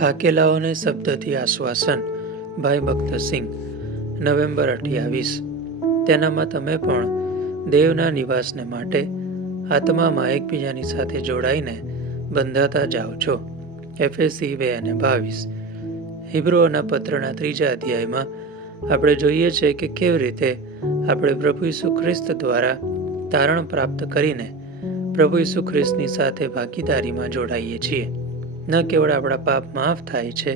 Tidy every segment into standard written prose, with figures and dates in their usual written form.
થાકેલાઓને શબ્દથી આશ્વાસન. ભાઈ ભક્તસિંહ. નવેમ્બર 28. તેનામાં તમે પણ દેવના નિવાસને માટે આત્મામાં એકબીજાની સાથે જોડાઈને બંધાતા જાઓ છો. એફએસી 2:22. હિબ્રુઓના પત્રના 3 અધ્યાયમાં આપણે જોઈએ છીએ કે કેવી રીતે આપણે પ્રભુ ઈસુ ખ્રિસ્ત દ્વારા તારણ પ્રાપ્ત કરીને પ્રભુ ઈસુ ખ્રિસ્તની સાથે ભાગીદારીમાં જોડાઈએ છીએ. ન કેવળ આપણા પાપ માફ થાય છે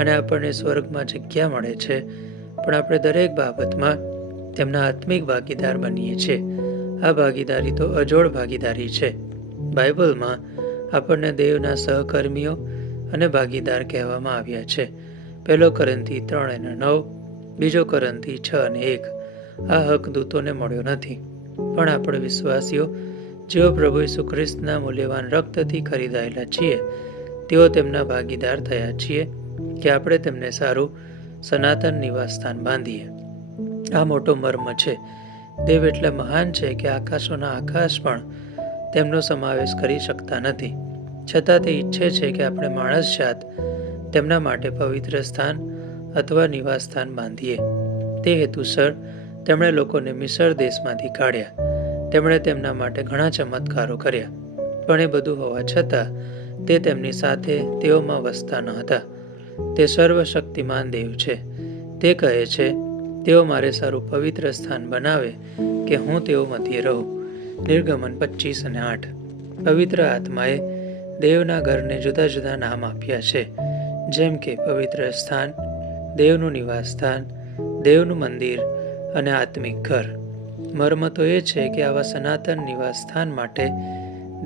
અને આપણને સ્વર્ગમાં જગ્યા મળે છે, પણ આપણે દરેક બાબતમાં તેમના આત્મિક ભાગીદાર બનીએ છીએ. આ ભાગીદારી તો અજોડ ભાગીદારી છે. બાઇબલમાં આપણને દેવના સહકર્મીઓ અને ભાગીદાર કહેવામાં આવ્યા છે. 1 કોરિન્થી 3:9, 2 કોરિન્થી 6:1. આ હક દૂતોને મળ્યો નથી, પણ આપણે વિશ્વાસીઓ જેઓ પ્રભુ ઈસુ ખ્રિસ્તના મૂલ્યવાન રક્તથી ખરીદાયેલા છીએ, તેઓ તેમના ભાગીદાર થયા છીએ કે આપણે તેમને સારું સનાતન નિવાસસ્થાન બાંધીએ. આ મોટો મર્મ છે. દેવ એટલે મહાન છે કે આકાશોના આકાશ પણ તેમનો સમાવેશ કરી શકતા નથી. છતાં તે ઈચ્છે છે કે આપણે માણસ જાત તેમના માટે પવિત્ર સ્થાન અથવા નિવાસ સ્થાન બાંધીએ. તે હેતુસર તેમણે લોકોને મિસર દેશમાંથી કાઢ્યા. તેમણે તેમના માટે ઘણા ચમત્કારો કર્યા, પણ એ બધું હોવા છતાં તે તેમની સાથે તેઓમાં વસતા ન હતા. તે સર્વશક્તિમાન દેવ છે. તે કહે છે, તેઓ મારે સારું પવિત્ર સ્થાન બનાવે કે હું તેઓ મધ્યે રહું. નિર્ગમન 25:8. પવિત્ર આત્માએ દેવના ઘરને જુદા જુદા નામ આપ્યા છે, જેમ કે પવિત્ર સ્થાન, દેવનું નિવાસ સ્થાન, દેવનું મંદિર અને આત્મિક ઘર. મર્મ તો એ છે કે આવા સનાતન નિવાસ સ્થાન માટે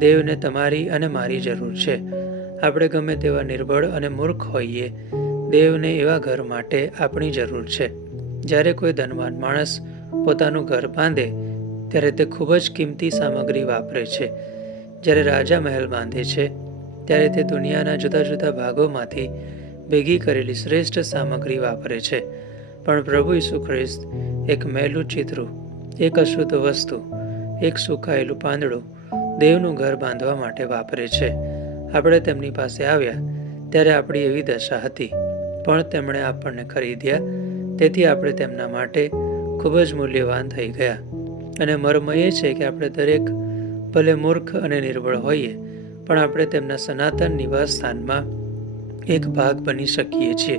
દેવને તમારી અને મારી જરૂર છે. આપણે ગમે તેવા નિર્બળ અને મૂર્ખ હોઈએ, દેવને એવા ઘર માટે આપણી જરૂર છે. જ્યારે કોઈ ધનવાન માણસ પોતાનું ઘર બાંધે ત્યારે તે ખૂબ જ કિંમતી સામગ્રી વાપરે છે. જ્યારે રાજા મહેલ બાંધે છે ત્યારે તે દુનિયાના જુદા જુદા ભાગોમાંથી ભેગી કરેલી શ્રેષ્ઠ સામગ્રી વાપરે છે. પણ પ્રભુ ઈસુ ખ્રિસ્ત એક મેલું ચિતરું, એક અશુદ્ધ વસ્તુ, એક સુકાયેલું પાંદડું દેવનું ઘર બાંધવા માટે વાપરે છે. આપણે તેમની પાસે આવ્યા ત્યારે આપણી એવી દશા હતી, પણ તેમણે આપણને ખરીદ્યા, તેથી આપણે તેમના માટે ખૂબ જ મૂલ્યવાન થઈ ગયા. અને મર્મ એ છે કે આપણે દરેક ભલે મૂર્ખ અને નિર્બળ હોઈએ, પણ આપણે તેમના સનાતન નિવાસ સ્થાનમાં એક ભાગ બની શકીએ છીએ.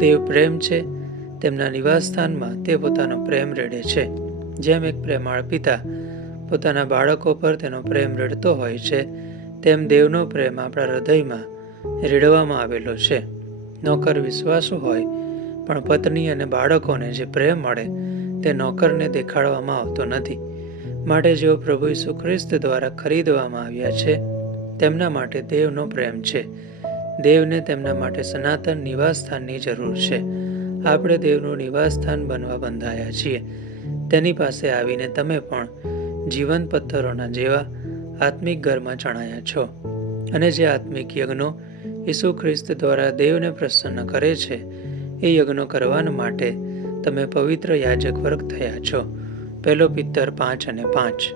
દેવ પ્રેમ છે. તેમના નિવાસ સ્થાનમાં તે પોતાનો પ્રેમ રેડે છે. જેમ એક પ્રેમાળ પિતા પોતાના બાળકો પર તેનો પ્રેમ રેડતો હોય છે, તેમ દેવનો પ્રેમ આપણા હૃદયમાં રેડવામાં આવેલો છે. નોકર વિશ્વાસુ હોય, પણ પત્ની અને બાળકોને જે પ્રેમ મળે તે નોકરને દેખાડવામાં આવતો નથી. માટે જેઓ પ્રભુ ઈસુ ખ્રિસ્ત દ્વારા ખરીદવામાં આવ્યા છે, તેમના માટે દેવનો પ્રેમ છે. દેવને તેમના માટે સનાતન નિવાસ સ્થાનની જરૂર છે. આપણે દેવનું નિવાસ સ્થાન બનવા બંધાયા છીએ. તેની પાસે આવીને તમે પણ જીવંત પથ્થરોના જેવા આત્મિક ઘરમાં ચણાયા છો. અને જે આત્મિક યજ્ઞો ઈસુ ખ્રિસ્ત દ્વારા દેવને પ્રસન્ન કરે છે, એ યજ્ઞો કરવા માટે તમે પવિત્ર યાજક વર્ગ થયા છો. 1 પિત્તર 5:5.